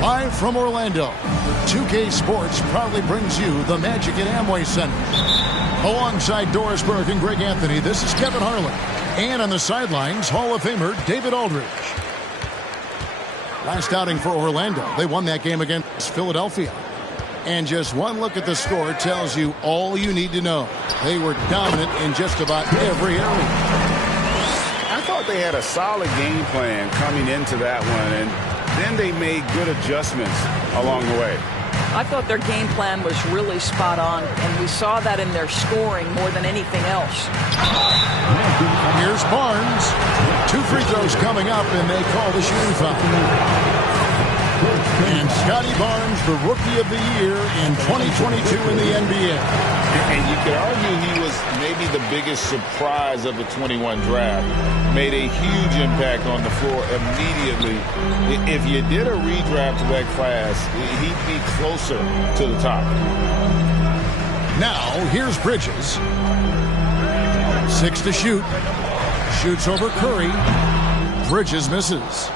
Live from Orlando, 2K Sports proudly brings you the Magic at Amway Center. Alongside Doris Burke and Greg Anthony, this is Kevin Harlan. And on the sidelines, Hall of Famer David Aldridge. Last outing for Orlando, they won that game against Philadelphia. And just one look at the score tells you all you need to know. They were dominant in just about every area. I thought they had a solid game plan coming into that one, and then they made good adjustments along the way. I thought their game plan was really spot on, and we saw that in their scoring more than anything else. Here's Barnes. 2 free throws coming up, and they call the shooting foul. And Scotty Barnes, the Rookie of the Year in 2022 in the NBA. And you could argue he was maybe the biggest surprise of the 21 draft. Made a huge impact on the floor immediately. If you did a redraft of that class, he'd be closer to the top. Now, here's Bridges. 6 to shoot. Shoots over Curry. Bridges misses.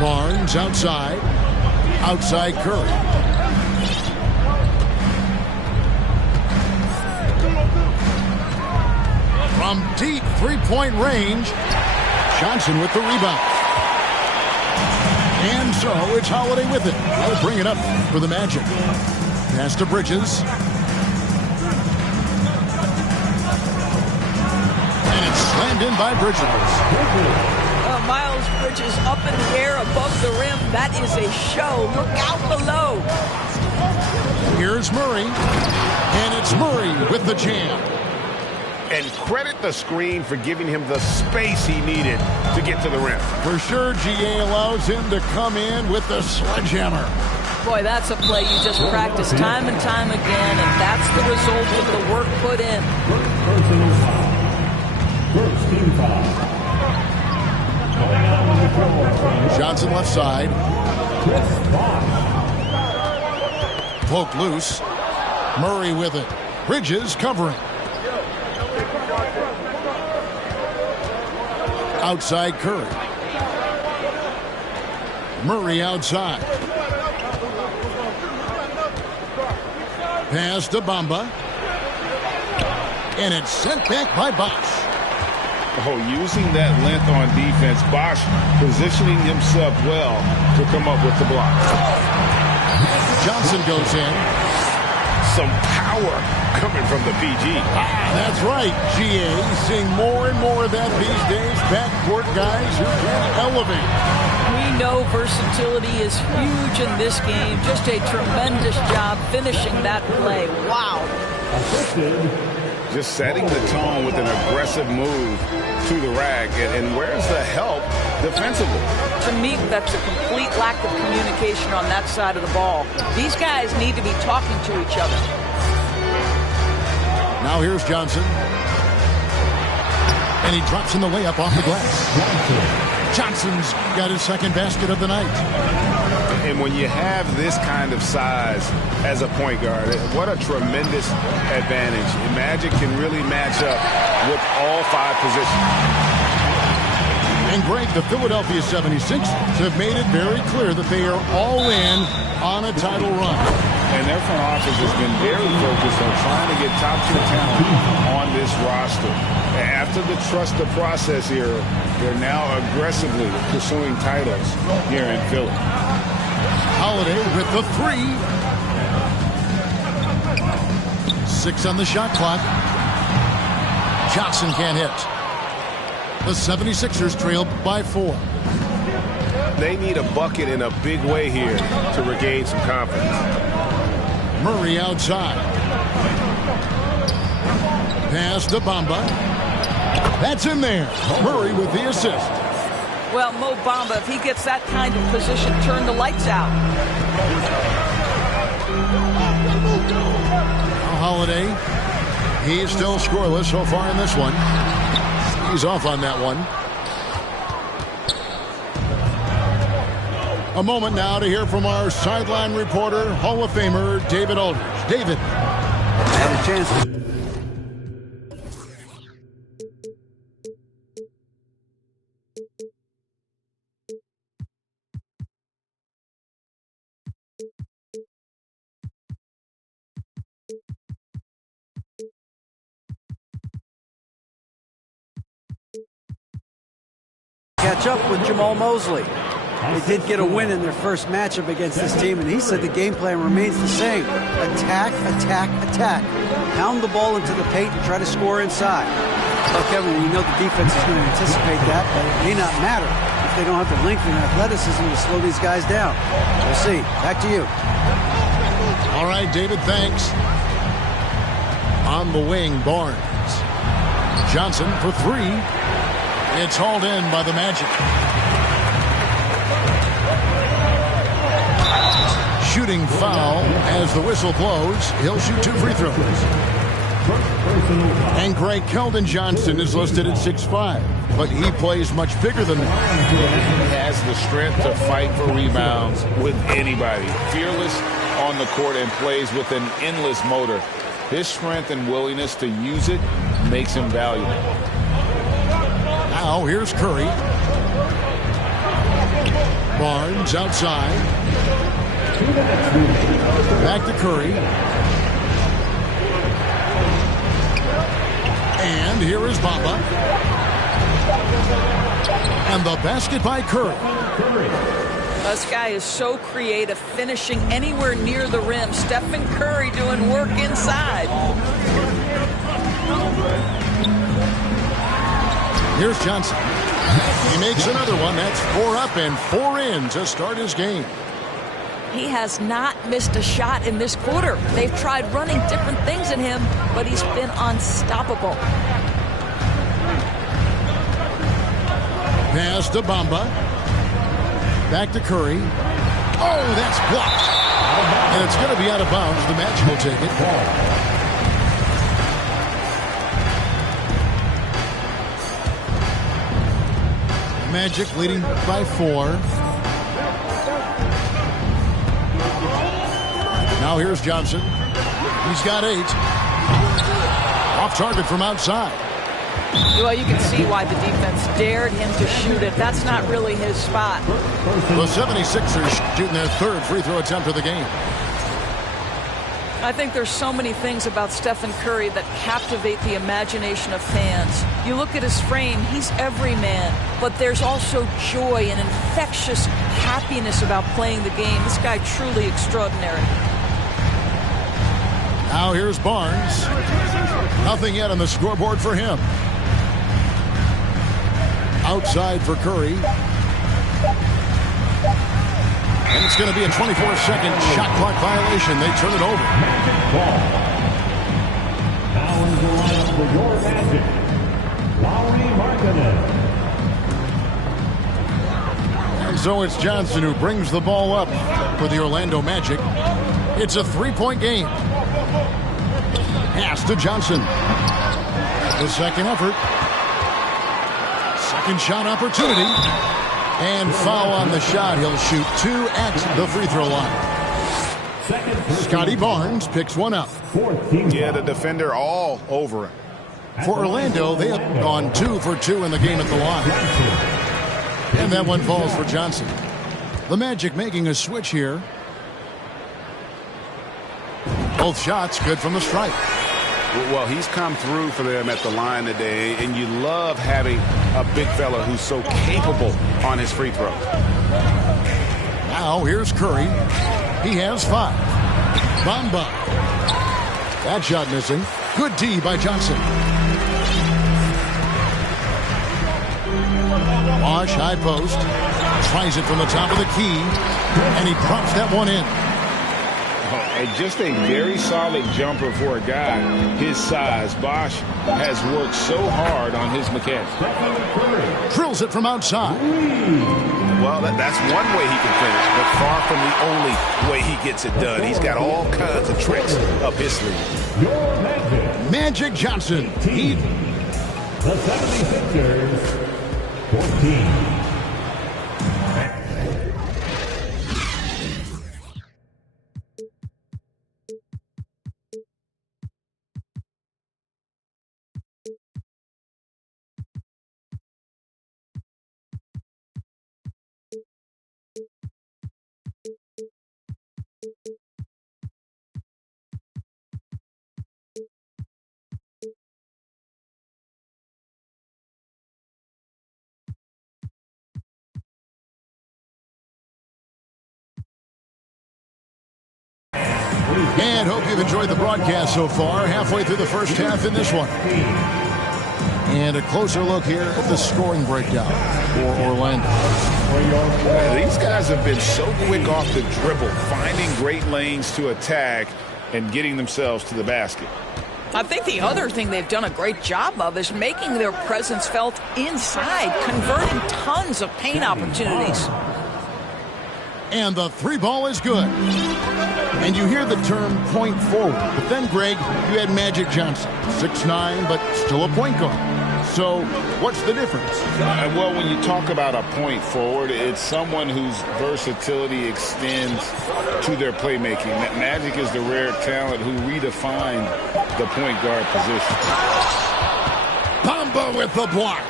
Barnes outside. Outside Curry. From deep three-point range, Johnson with the rebound. And so it's Holiday with it. They'll bring it up for the Magic. Pass to Bridges. And it's slammed in by Bridges. Miles Bridges up in the air above the rim. That is a show. Look out below. Here's Murray. And it's Murray with the jam. And credit the screen for giving him the space he needed to get to the rim. For sure, GA allows him to come in with the sledgehammer. Boy, that's a play you just practice time and time again, and that's the result of the work put in. First team foul. Johnson left side. Poke loose. Murray with it. Bridges covering. Outside Curry. Murray outside. Pass to Bamba. And it's sent back by Bosch. Oh, using that length on defense, Bosch positioning himself well to come up with the block. Johnson goes in. Some power coming from the PG. That's right, GA. Seeing more and more of that these days. Backcourt guys who can elevate. We know versatility is huge in this game. Just a tremendous job finishing that play. Wow. Just setting the tone with an aggressive move to the rack. And where's the help defensively? To me, that's a complete lack of communication on that side of the ball. These guys need to be talking to each other. Now here's Johnson. And he drops in the layup off the glass. Johnson's got his second basket of the night. And when you have this kind of size as a point guard, what a tremendous advantage. Magic can really match up with all 5 positions. And Greg, the Philadelphia 76ers have made it very clear that they are all in on a title run. And their front office has been very focused on trying to get top-tier talent on this roster. After the trust the process era, they're now aggressively pursuing titles here in Philly. Holiday with the 3. 6 on the shot clock. Johnson can't hit. The 76ers trail by 4. They need a bucket in a big way here to regain some confidence. Murray outside. Pass to Bamba. That's in there. Murray with the assist. Well, Mo Bamba, if he gets that kind of position, turn the lights out. Holiday, he's still scoreless so far in this one. He's off on that one. A moment now to hear from our sideline reporter, Hall of Famer David Aldridge. David. I have a chance to catch up with Jamal Mosley. They did get a win in their first matchup against this team, and he said the game plan remains the same. Attack, attack, attack. Pound the ball into the paint and try to score inside. Well, Kevin, we know the defense is going to anticipate that, but it may not matter if they don't have the length and athleticism to slow these guys down. We'll see. Back to you. All right, David, thanks. On the wing, Barnes. Johnson for three. It's hauled in by the Magic. Shooting foul as the whistle blows. He'll shoot 2 free throws. And Greg Keldon Johnson is listed at 6'5", but he plays much bigger than that. He has the strength to fight for rebounds with anybody. Fearless on the court and plays with an endless motor. His strength and willingness to use it makes him valuable. Now here's Curry. Barnes outside. Back to Curry. And here is Bamba. And the basket by Curry. This guy is so creative, finishing anywhere near the rim. Stephen Curry doing work inside. Here's Johnson. He makes another one. That's 4 up and 4 in to start his game. He has not missed a shot in this quarter. They've tried running different things at him, but he's been unstoppable. Pass to Bamba. Back to Curry. Oh, that's blocked. And it's going to be out of bounds. The Magic will take it. Magic leading by 4. Now here's Johnson. He's got 8. Off target from outside. Well, you can see why the defense dared him to shoot it. That's not really his spot. The 76ers shooting their 3rd free throw attempt of the game. I think there's so many things about Stephen Curry that captivate the imagination of fans. You look at his frame, he's every man, but there's also joy and infectious happiness about playing the game. This guy truly extraordinary. Now here's Barnes. Nothing yet on the scoreboard for him. Outside for Curry. And it's going to be a 24-second shot clock violation. They turn it over. Now in the lineup for your Magic, Lauri Markkanen. And so it's Johnson who brings the ball up for the Orlando Magic. It's a 3-point game. Pass to Johnson. The second effort. Second shot opportunity. And foul on the shot. He'll shoot 2 at the free throw line. Scotty Barnes picks one up. Yeah, the defender all over him. For Orlando, they have gone 2 for 2 in the game at the line. And that one falls for Johnson. The Magic making a switch here. Both shots good from the stripe. Well, he's come through for them at the line today, and you love having a big fella who's so capable on his free throw. Now here's Curry. He has 5. Bamba. That shot missing. Good D by Johnson. Wash high post. Tries it from the top of the key. And he drops that one in. Just a very solid jumper for a guy his size. Bosch has worked so hard on his mechanics. Drills it from outside. Well, that's one way he can finish, but far from the only way he gets it done. He's got all kinds of tricks up his sleeve. Your Magic. Magic Johnson. The 76ers, 14. And hope you've enjoyed the broadcast so far. Halfway through the first half in this one. And a closer look here at the scoring breakdown for Orlando. These guys have been so quick off the dribble, finding great lanes to attack and getting themselves to the basket. I think the other thing they've done a great job of is making their presence felt inside, converting tons of paint opportunities. And the three ball is good. And you hear the term point forward. But then, Greg, you had Magic Johnson, 6'9", but still a point guard. So what's the difference? Well, when you talk about a point forward, it's someone whose versatility extends to their playmaking. Magic is the rare talent who redefined the point guard position. Bamba with the block.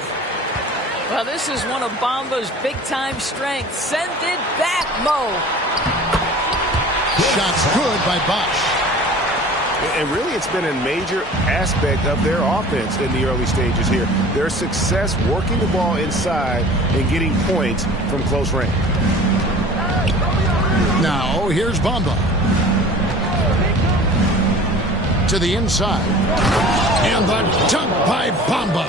Well, this is one of Bamba's big-time strengths. Send it back, Mo. Shots good by Bosch. And really, it's been a major aspect of their offense in the early stages here. Their success working the ball inside and getting points from close range. Now, here's Bamba. To the inside. And the dunk by Bamba.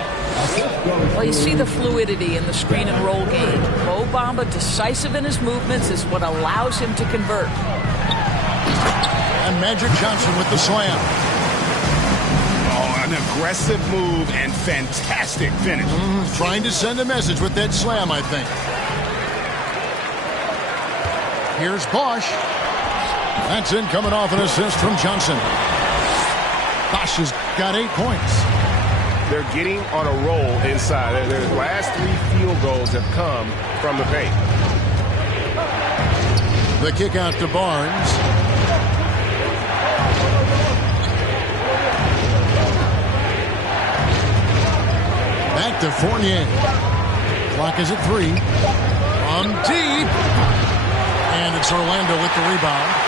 Well, you see the fluidity in the screen and roll game. Mo Bamba, decisive in his movements, is what allows him to convert. And Magic Johnson with the slam. Oh, an aggressive move and fantastic finish. Trying to send a message with that slam, I think. Here's Bosch. That's in, coming off an assist from Johnson. Bosch has got 8 points. They're getting on a roll inside. Their last 3 field goals have come from the paint. The kick out to Barnes. Back to Fournier. Clock is at 3. From deep. And it's Orlando with the rebound.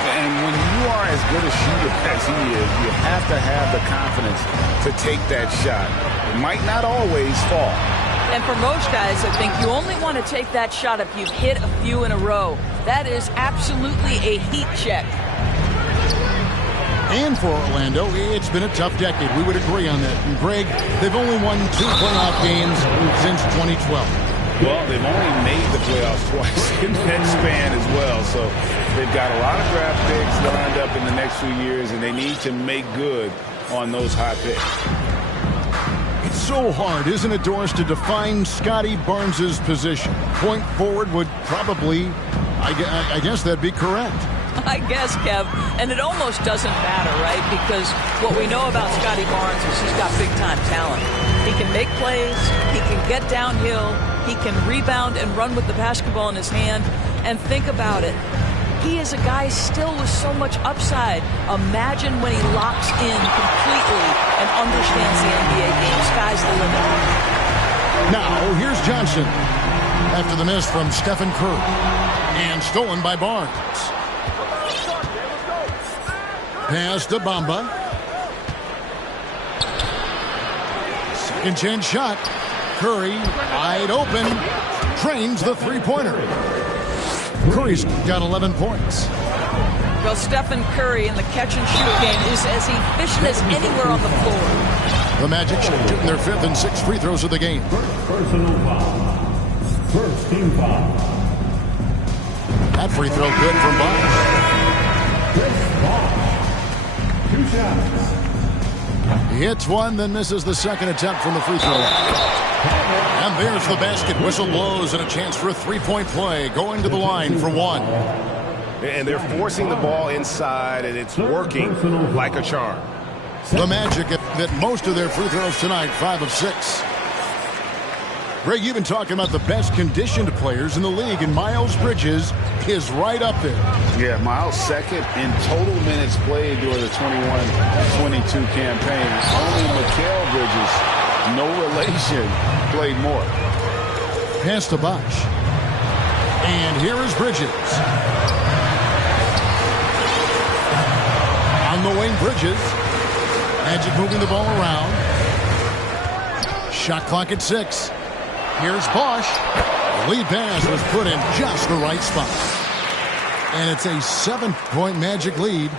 And when you are as good a shooter as he is, you have to have the confidence to take that shot. It might not always fall. And for most guys, I think you only want to take that shot if you've hit a few in a row. That is absolutely a heat check. And for Orlando, it's been a tough decade. We would agree on that. And Greg, they've only won 2 playoff games since 2012. Well, they've only made the playoffs twice in that span as well. So they've got a lot of draft picks lined up in the next few years, and they need to make good on those hot picks. It's so hard, isn't it, Doris, to define Scotty Barnes' position? Point forward would probably, I guess that'd be correct. I guess, Kev. And it almost doesn't matter, right? Because what we know about Scotty Barnes is he's got big-time talent. He can make plays. He can get downhill. He can rebound and run with the basketball in his hand. And think about it. He is a guy still with so much upside. Imagine when he locks in completely and understands the NBA game. Sky's the limit. Now, here's Johnson. After the miss from Stephen Curry. And stolen by Barnes. Pass to Bamba. Second chance shot. Curry wide open. Drains the three-pointer. Curry's got 11 points. Well, Stephen Curry in the catch-and-shoot game is as efficient as anywhere on the floor. The Magic shooting their 5th and 6th free throws of the game. Personal foul. First team foul. That free throw good from Bosch. 2 shots. He hits one, then misses the second attempt from the free throw line. And there's the basket. Whistle blows and a chance for a three-point play. Going to the line for 1. And they're forcing the ball inside, and it's working like a charm. The Magic hit most of their free throws tonight, 5 of 6. Greg, you've been talking about the best conditioned players in the league, and Miles Bridges is right up there. Yeah, Miles second in total minutes played during the 21-22 campaign. Only Mikal Bridges, no relation, played more. Pass to Bosch. And here is Bridges. On the wing, Bridges. Magic moving the ball around. Shot clock at 6. Here's Bosch. Lead pass was put in just the right spot. And it's a 7-point Magic lead.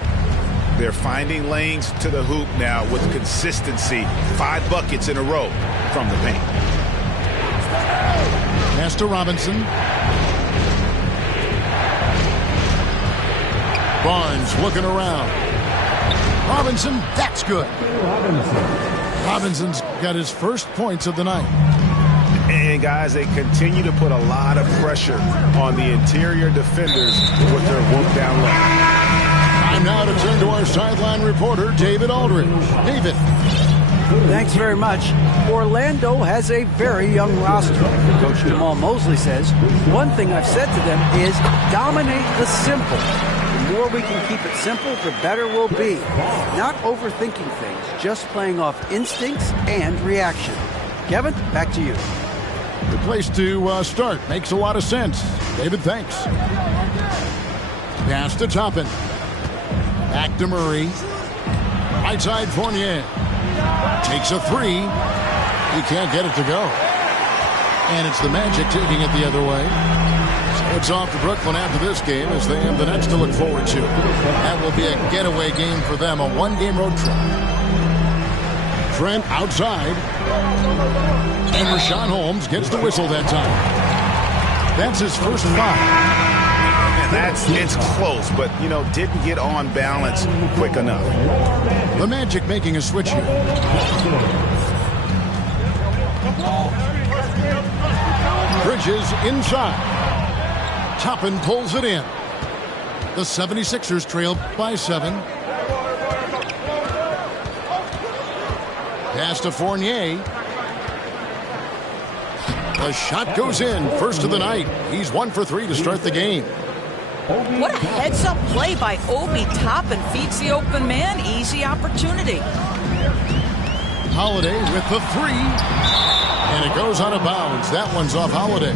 They're finding lanes to the hoop now with consistency. 5 buckets in a row from the paint. Pass to Robinson. Barnes looking around. Robinson, that's good. Robinson's got his first points of the night. And, guys, they continue to put a lot of pressure on the interior defenders with their whoop down low. Time now to turn to our sideline reporter, David Aldridge. David. Thanks very much. Orlando has a very young roster. Coach Jamal Mosley says, one thing I've said to them is dominate the simple. The more we can keep it simple, the better we'll be. Not overthinking things, just playing off instincts and reaction. Kevin, back to you. The place to start. Makes a lot of sense. David, thanks. Pass to Toppin. Back to Murray. Right side Fournier. Takes a 3. He can't get it to go. And it's the Magic taking it the other way. So it's off to Brooklyn after this game as they have the Nets to look forward to. That will be a getaway game for them, a 1-game road trip. Trent outside. And Rashawn Holmes gets the whistle that time. That's his first 5. And it's close, but, didn't get on balance quick enough. The Magic making a switch here. Bridges inside. Toppin pulls it in. The 76ers trail by 7. Pass to Fournier. The shot goes in. First of the night. He's 1 for 3 to start the game. What a heads-up play by Obi Toppin. Feeds the open man. Easy opportunity. Holiday with the 3. And it goes out of bounds. That one's off Holiday.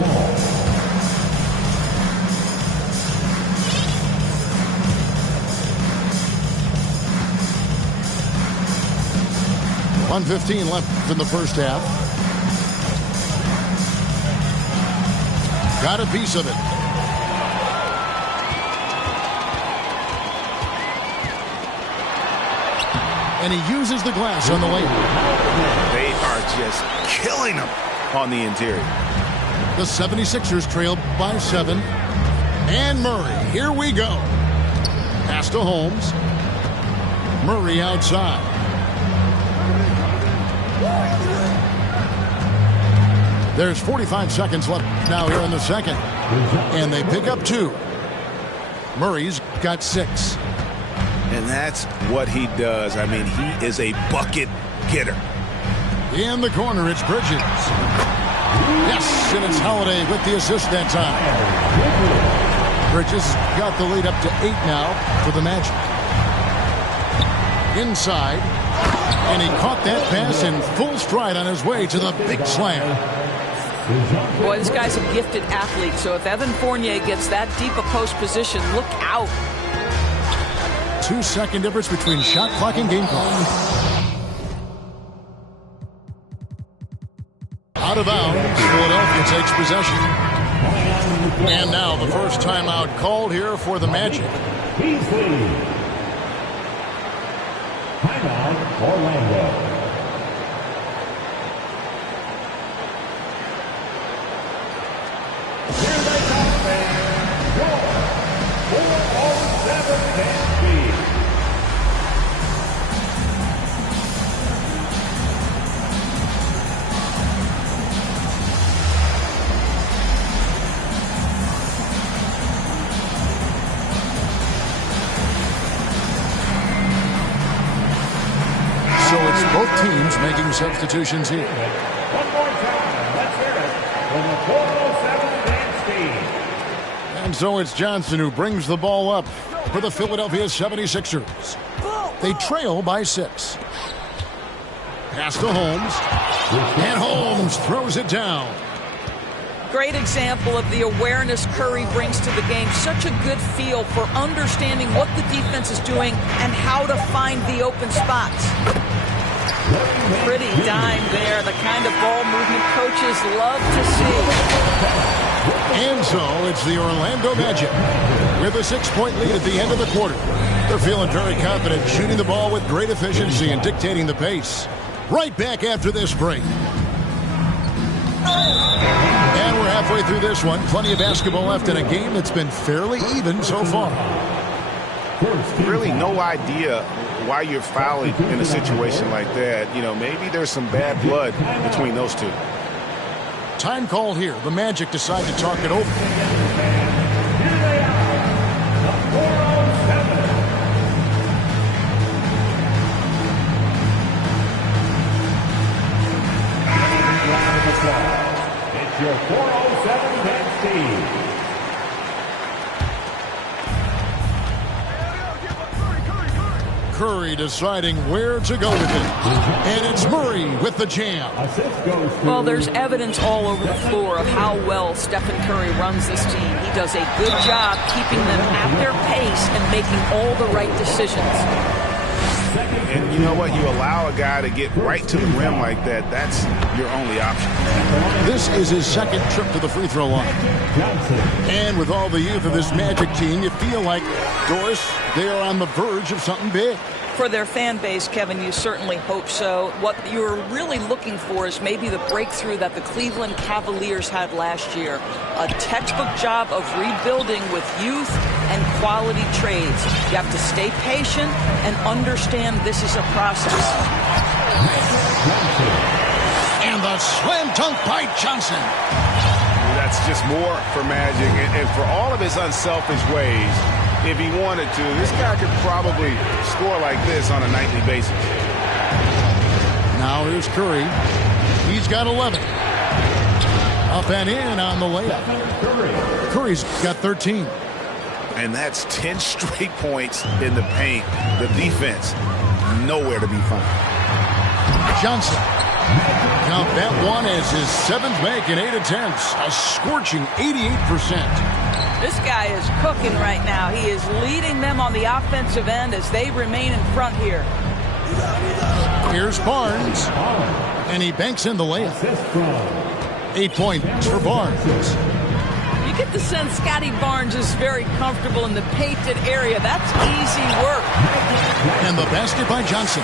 .115 left in the first half. Got a piece of it. And he uses the glass on the lane. They are just killing him on the interior. The 76ers trail by 7. And Murray, here we go. Pass to Holmes. Murray outside. There's 45 seconds left now here in the second. And they pick up 2. Murray's got 6. And that's what he does. I mean, he is a bucket getter. In the corner, it's Bridges. Yes, and it's Holiday with the assist that time. Bridges got the lead up to 8 now for the Magic. Inside. And he caught that pass in full stride on his way to the big slam. Boy, this guy's a gifted athlete, so if Evan Fournier gets that deep a post position, look out. 2-second difference between shot clock and game clock. Out of bounds, Philadelphia takes possession. And now the first timeout called here for the Magic. Timeout, Orlando. Here they come, and your 407 can be. So it's both teams making substitutions here. One more time, let's hear it from the 407 dance team. And so it's Johnson who brings the ball up for the Philadelphia 76ers. They trail by 6. Pass to Holmes. And Holmes throws it down. Great example of the awareness Curry brings to the game. Such a good feel for understanding what the defense is doing and how to find the open spots. Pretty dime there, the kind of ball movement coaches love to see. And so it's the Orlando Magic with a 6-point lead at the end of the quarter. They're feeling very confident, shooting the ball with great efficiency and dictating the pace. Right back after this break. And we're halfway through this one. Plenty of basketball left in a game that's been fairly even so far. Really no idea why you're fouling in a situation like that. You know, maybe there's some bad blood between those two. Time called here. The Magic decide to talk it over. It's your 407 Steve. Curry deciding where to go with it. And it's Murray with the jam. Well, there's evidence all over the floor of how well Stephen Curry runs this team. He does a good job keeping them at their pace and making all the right decisions. And you know what? You allow a guy to get right to the rim like that, that's your only option. This is his second trip to the free throw line. And with all the youth of this Magic team, you feel like, Doris, they are on the verge of something big. For their fan base, Kevin, you certainly hope so. What you're really looking for is maybe the breakthrough that the Cleveland Cavaliers had last year. A textbook job of rebuilding with youth and quality trades. You have to stay patient and understand this is a process. And the slam dunk by Johnson. That's just more for Magic. And for all of his unselfish ways, if he wanted to, this guy could probably score like this on a nightly basis. Now here's Curry. He's got 11. Up and in on the layup. Curry's got 13. And that's 10 straight points in the paint. The defense, nowhere to be found. Johnson. Count that one as his 7th make in 8 attempts. A scorching 88%. This guy is cooking right now. He is leading them on the offensive end as they remain in front here. Here's Barnes. And he banks in the layup. 8 points for Barnes. You get the sense Scotty Barnes is very comfortable in the painted area. That's easy work. And the basket by Johnson.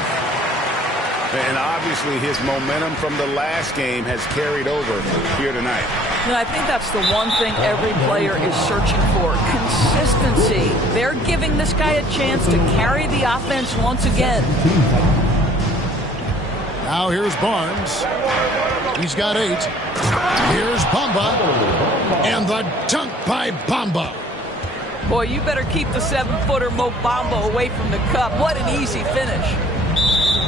And obviously his momentum from the last game has carried over here tonight. And I think that's the one thing every player is searching for. Consistency. They're giving this guy a chance to carry the offense once again. Now here's Barnes. He's got 8. Here's Bamba. And the dunk by Bamba. Boy, you better keep the 7-footer Mo Bamba away from the cup. What an easy finish.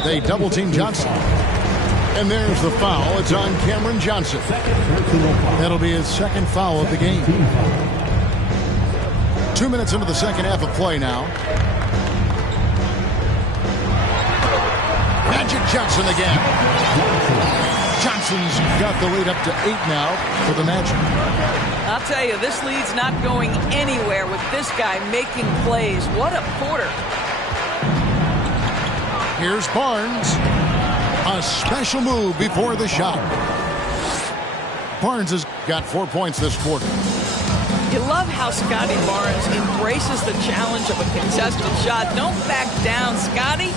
They double-team Johnson. And there's the foul. It's on Cameron Johnson. That'll be his second foul of the game. 2 minutes into the second half of play now. Magic Johnson again. Johnson's got the lead up to 8 now for the Magic. I'll tell you, this lead's not going anywhere with this guy making plays. What a quarter. Here's Barnes. A special move before the shot. Barnes has got 4 points this quarter. You love how Scotty Barnes embraces the challenge of a contested shot. Don't back down, Scotty.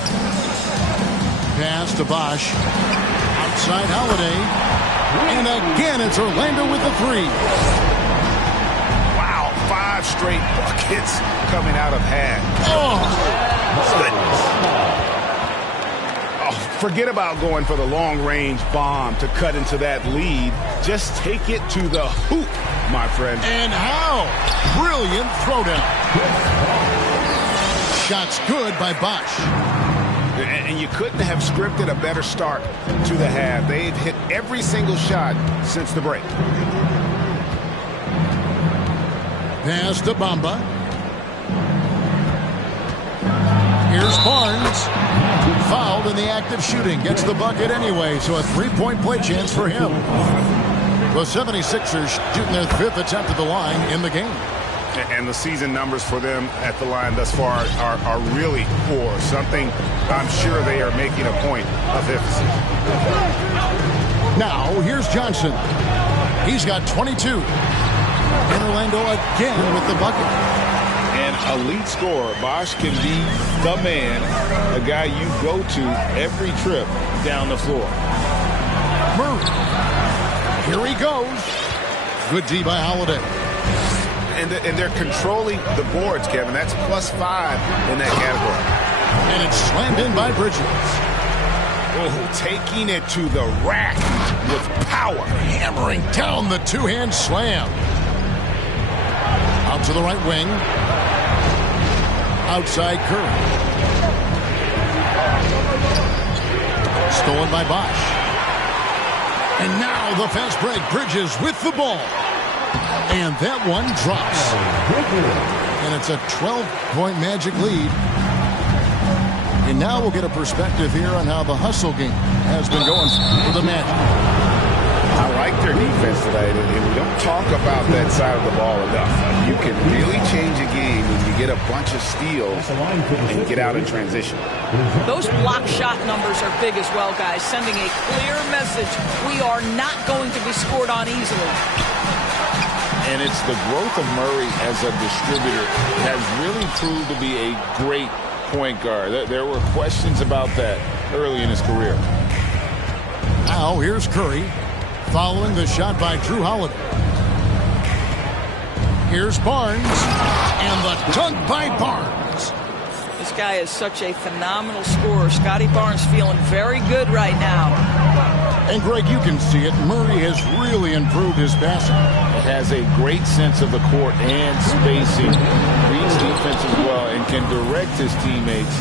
Pass to Bosch. Outside Holiday. And again, it's Orlando with the 3. Wow, 5 straight buckets coming out of half. Oh! Forget about going for the long-range bomb to cut into that lead. Just take it to the hoop, my friend. And how? Brilliant throwdown. Shots good by Bosch. And you couldn't have scripted a better start to the half. They've hit every single shot since the break. Pass to Bamba. Here's Barnes. Fouled in the act of shooting. Gets the bucket anyway, so a 3-point play chance for him. The 76ers shooting their 5th attempt at the line in the game. And the season numbers for them at the line thus far are really poor. Something I'm sure they are making a point of emphasis. Now, here's Johnson. He's got 22. And Orlando again with the bucket. An elite scorer. Bosch can be the man, a guy you go to every trip down the floor. Murray. Here he goes. Good D by Holiday. And they're controlling the boards, Kevin. That's +5 in that category. And it's slammed in by Bridges. Oh, taking it to the rack with power. Hammering down the two-hand slam. Out to the right wing. Outside Curry. Stolen by Bosch. And now the fast break. Bridges with the ball. And that one drops. And it's a 12-point Magic lead. And now we'll get a perspective here on how the hustle game has been going for the Magic. I like their defense tonight, and we don't talk about that side of the ball enough. You can really change a game when you get a bunch of steals and get out in transition. Those block shot numbers are big as well, guys, sending a clear message. We are not going to be scored on easily. And it's the growth of Murray as a distributor has really proved to be a great point guard. There were questions about that early in his career. Now here's Curry following the shot by Drew Holiday. Here's Barnes and the dunk by Barnes. This guy is such a phenomenal scorer. Scotty Barnes feeling very good right now. And Greg, you can see it. Murray has really improved his passing. Has a great sense of the court and spacing. Reads defense as well and can direct his teammates.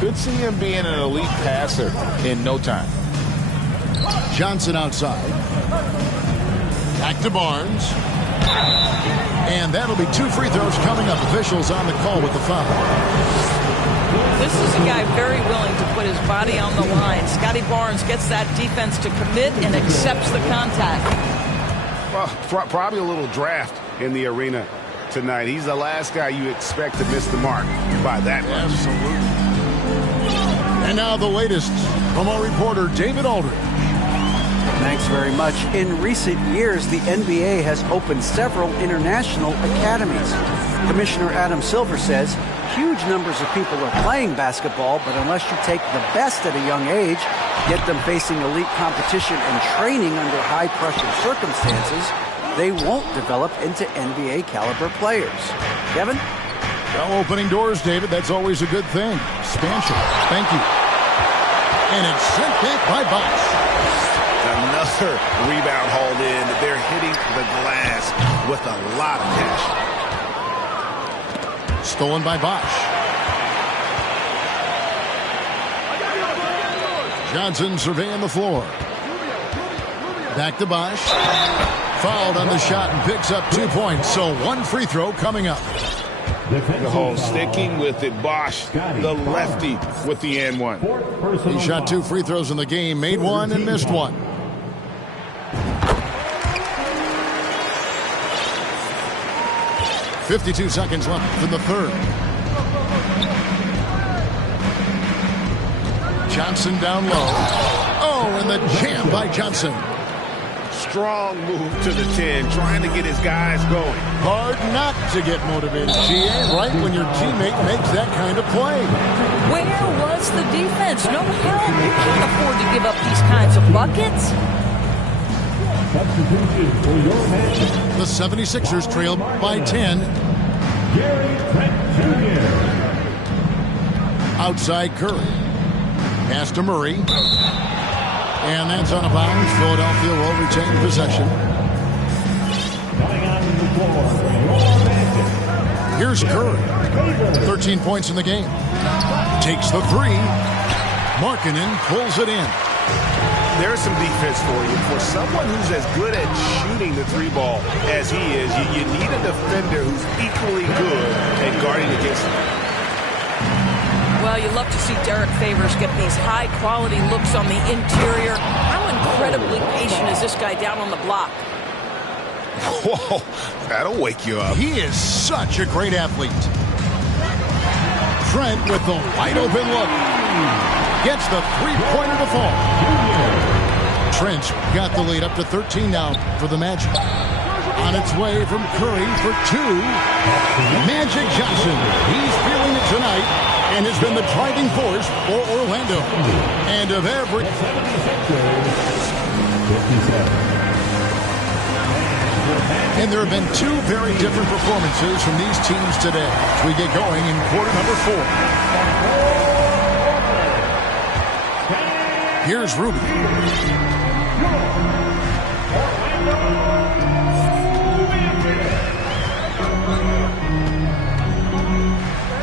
Could see him being an elite passer in no time. Johnson outside. Back to Barnes. And that'll be 2 free throws coming up. Officials on the call with the foul. This is a guy very willing to put his body on the line. Scotty Barnes gets that defense to commit and accepts the contact. Well, probably a little draft in the arena tonight. He's the last guy you expect to miss the mark by that much. Absolutely. And now the latest from our reporter, David Aldridge. Thanks very much. In recent years, the NBA has opened several international academies. Commissioner Adam Silver says huge numbers of people are playing basketball, but unless you take the best at a young age, get them facing elite competition and training under high-pressure circumstances, they won't develop into NBA-caliber players. Kevin? Well, opening doors, David, that's always a good thing. Expansion. Thank you. And it's sent back by Bosch. Another rebound hauled in. They're hitting the glass with a lot of passion. Stolen by Bosch. Johnson surveying the floor. Back to Bosch. Fouled on the shot and picks up 2 points. So 1 free throw coming up. Oh, sticking with it. Bosch, the lefty, with the and one. He shot 2 free throws in the game, made 1 and missed 1. .52 seconds left in the third. Johnson down low. Oh, and the jam by Johnson. Strong move to the 10, trying to get his guys going. Hard not to get motivated, GA, right when your teammate makes that kind of play. Where was the defense? No help. You can't afford to give up these kinds of buckets. The 76ers trail by 10. Outside Curry. Pass to Murray. And that's on a bounce. Philadelphia will retain possession. Here's Curry. 13 points in the game. Takes the 3. Markkanen pulls it in. There's some defense for you. For someone who's as good at shooting the 3-ball as he is, you need a defender who's equally good at guarding against him. Well, you love to see Derek Favors get these high-quality looks on the interior. How incredibly patient is this guy down on the block? Whoa, that'll wake you up. He is such a great athlete. Trent with the wide-open look. Gets the 3-pointer to fall. Trent got the lead up to 13 now for the Magic. On its way from Curry for two. Magic Johnson. He's feeling it tonight and has been the driving force for Orlando. And of every... And there have been two very different performances from these teams today as we get going in quarter number 4. Here's Ruby.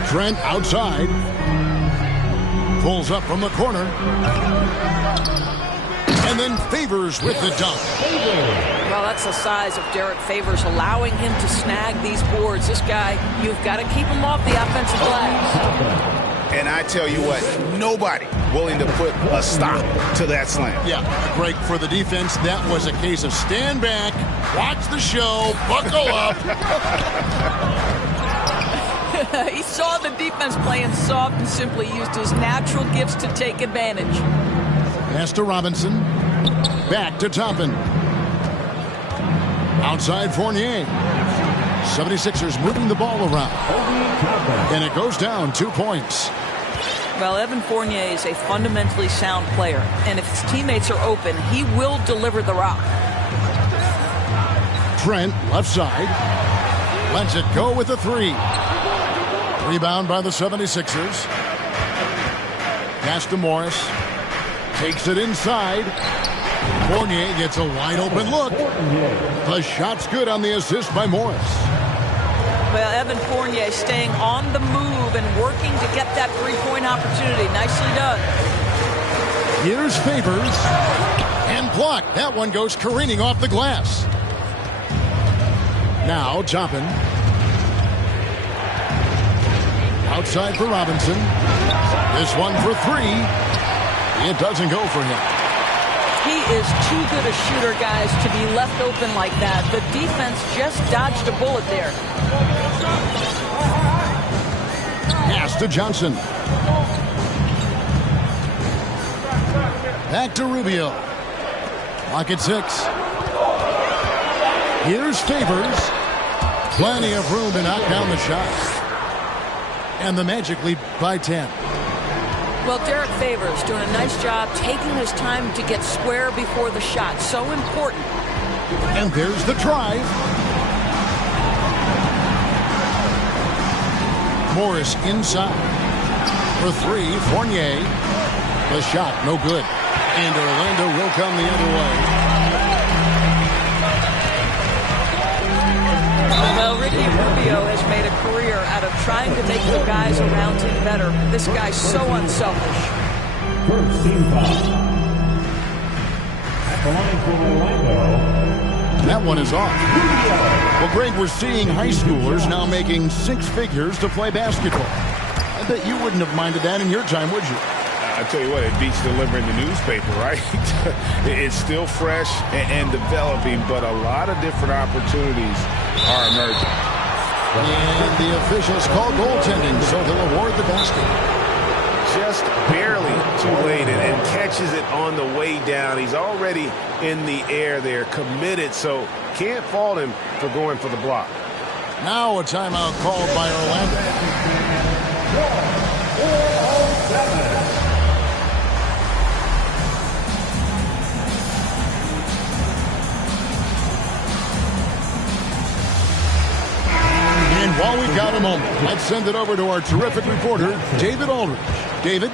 Trent outside. Pulls up from the corner. And then Favors with the dunk. Well, that's the size of Derek Favors, allowing him to snag these boards. This guy, you've got to keep him off the offensive glass. And I tell you what, nobody willing to put a stop to that slam. Yeah, a break for the defense. That was a case of stand back, watch the show, buckle up. He saw the defense playing soft and simply used his natural gifts to take advantage. Pass to Robinson. Back to Toppin. Outside Fournier. 76ers moving the ball around. And it goes down 2 points. Well, Evan Fournier is a fundamentally sound player. And if his teammates are open, he will deliver the rock. Trent, left side. Lets it go with a three. Rebound by the 76ers. Pass to Morris. Takes it inside. Fournier gets a wide open look. The shot's good on the assist by Morris. Well, Evan Fournier staying on the move and working to get that three-point opportunity. Nicely done. Here's Favors. And blocked. That one goes careening off the glass. Now Toppin. Outside for Robinson. This one for three. It doesn't go for him. He is too good a shooter, guys, to be left open like that. The defense just dodged a bullet there. Pass to Johnson. Back to Rubio. Clock at 6. Here's Favors. Plenty of room to knock down the shot. And the Magic lead by 10. Well, Derek Favors doing a nice job taking his time to get square before the shot. So important. And there's the drive. Morris inside. For three, Fournier. The shot, no good. And Orlando will come the other way. Well, Ricky Rubio has made a career out of trying to make the guys around him better. This guy's so unselfish. First team foul. At the line for Orlando. That one is off. Well, Greg, we're seeing high schoolers now making 6 figures to play basketball. I bet you wouldn't have minded that in your time, would you? I tell you what, it beats delivering the newspaper, right? It's still fresh and developing, but a lot of different opportunities are emerging. And the officials call goaltending, so they'll award the basket. Just barely too late and catches it on the way down. He's already in the air there, committed, so can't fault him for going for the block. Now a timeout called by Orlando. 4:07. And while we've got a moment, let's send it over to our terrific reporter, David Aldridge. David?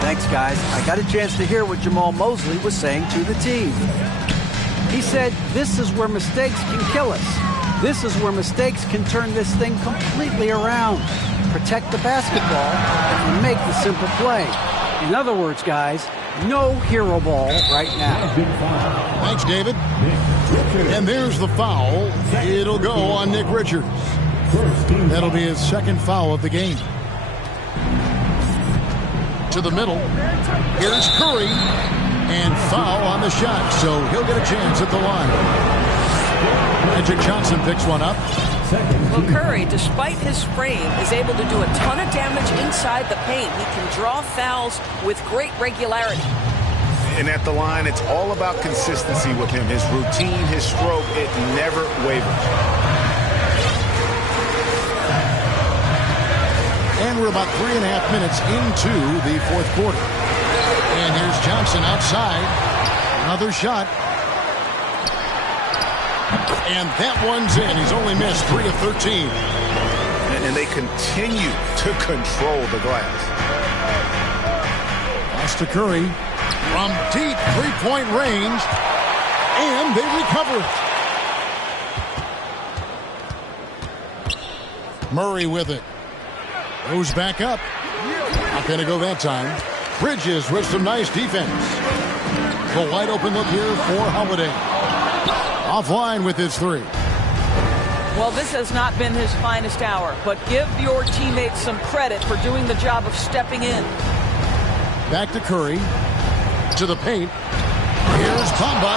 Thanks, guys. I got a chance to hear what Jamal Mosley was saying to the team. He said, this is where mistakes can kill us. This is where mistakes can turn this thing completely around. Protect the basketball and make the simple play. In other words, guys, no hero ball right now. Thanks, David. And there's the foul. It'll go on Nick Richards. That'll be his second foul of the game. To the middle. Here's Curry. And foul on the shot, so he'll get a chance at the line. Magic Johnson picks one up. Well, Curry, despite his frame, is able to do a ton of damage inside the paint. He can draw fouls with great regularity. And at the line, it's all about consistency with him. His routine, his stroke, it never wavers. And we're about 3.5 minutes into the fourth quarter. And here's Johnson outside. Another shot. And that one's in. He's only missed 3 of 13. And they continue to control the glass. Pass to Curry from deep three-point range. And they recover. Murray with it. Goes back up. Not going to go that time. Bridges with some nice defense. The wide open look here for Holiday. Offline with his three. Well, this has not been his finest hour, but give your teammates some credit for doing the job of stepping in. Back to Curry. To the paint. Here's Bamba.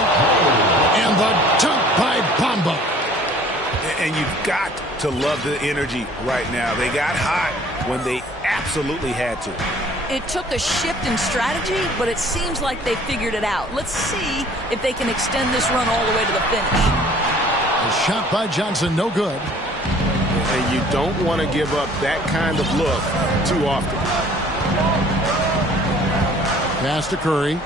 And the dunk by Bamba. And you've got to love the energy right now. They got hot when they absolutely had to. It took a shift in strategy, but it seems like they figured it out. Let's see if they can extend this run all the way to the finish. A shot by Johnson, no good. And you don't want to give up that kind of look too often. Pass to Curry.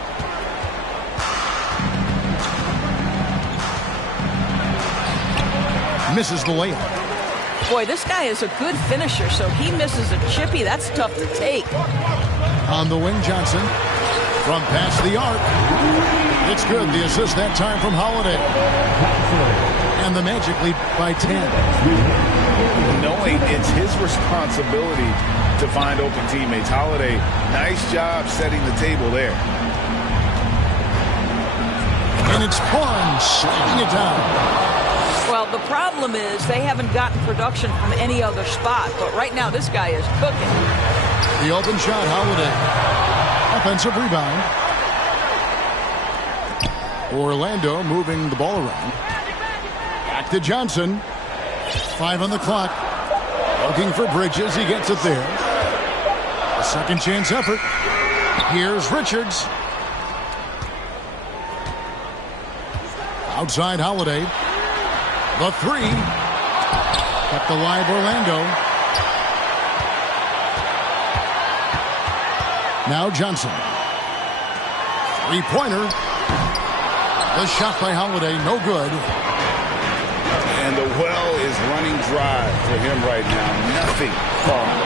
Misses the layup. Boy, this guy is a good finisher, so he misses a chippy. That's tough to take. On the wing, Johnson. From past the arc. It's good. The assist that time from Holiday. And the Magic lead by 10. Knowing it's his responsibility to find open teammates. Holiday, nice job setting the table there. And it's Barnes slamming it down. Well, the problem is they haven't gotten production from any other spot, but right now this guy is cooking. The open shot, Holiday. Offensive rebound. Orlando moving the ball around. Back to Johnson. 5 on the clock. Looking for Bridges. He gets it there. A second chance effort. Here's Richards. Outside Holiday. The three. Kept alive Orlando. Now Johnson. Three-pointer. The shot by Holiday, no good. And the well is running dry for him right now. Nothing falling.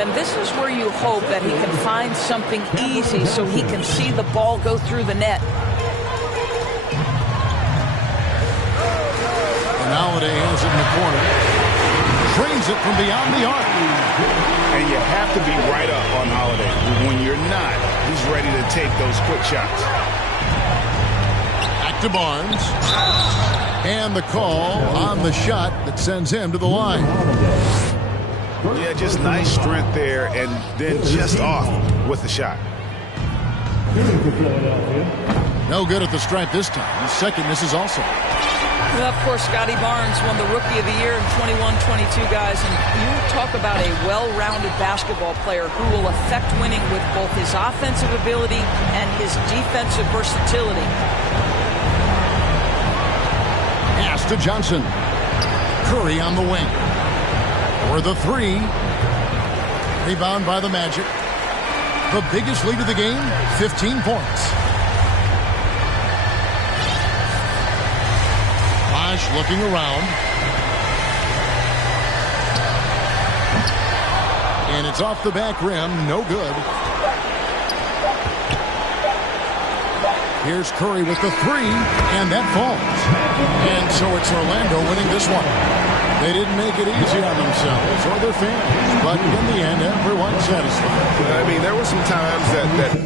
And this is where you hope that he can find something easy so he can see the ball go through the net. And Holiday has it in the corner. Drains it from beyond the arc. And you have to be right up on Holiday. When you're not, he's ready to take those quick shots. Back to Barnes. And the call on the shot that sends him to the line. Yeah, just nice strength there, and then just off with the shot. No good at the stripe this time. Second misses also. Well, of course, Scotty Barnes won the Rookie of the Year in 21-22, guys. And you talk about a well-rounded basketball player who will affect winning with both his offensive ability and his defensive versatility. Pass to Johnson. Curry on the wing. For the three. Rebound by the Magic. The biggest lead of the game, 15 points. Looking around. And it's off the back rim. No good. Here's Curry with the three. And that falls. And so it's Orlando winning this one. They didn't make it easy on themselves or their fans. But in the end, everyone's satisfied. I mean, there were some times that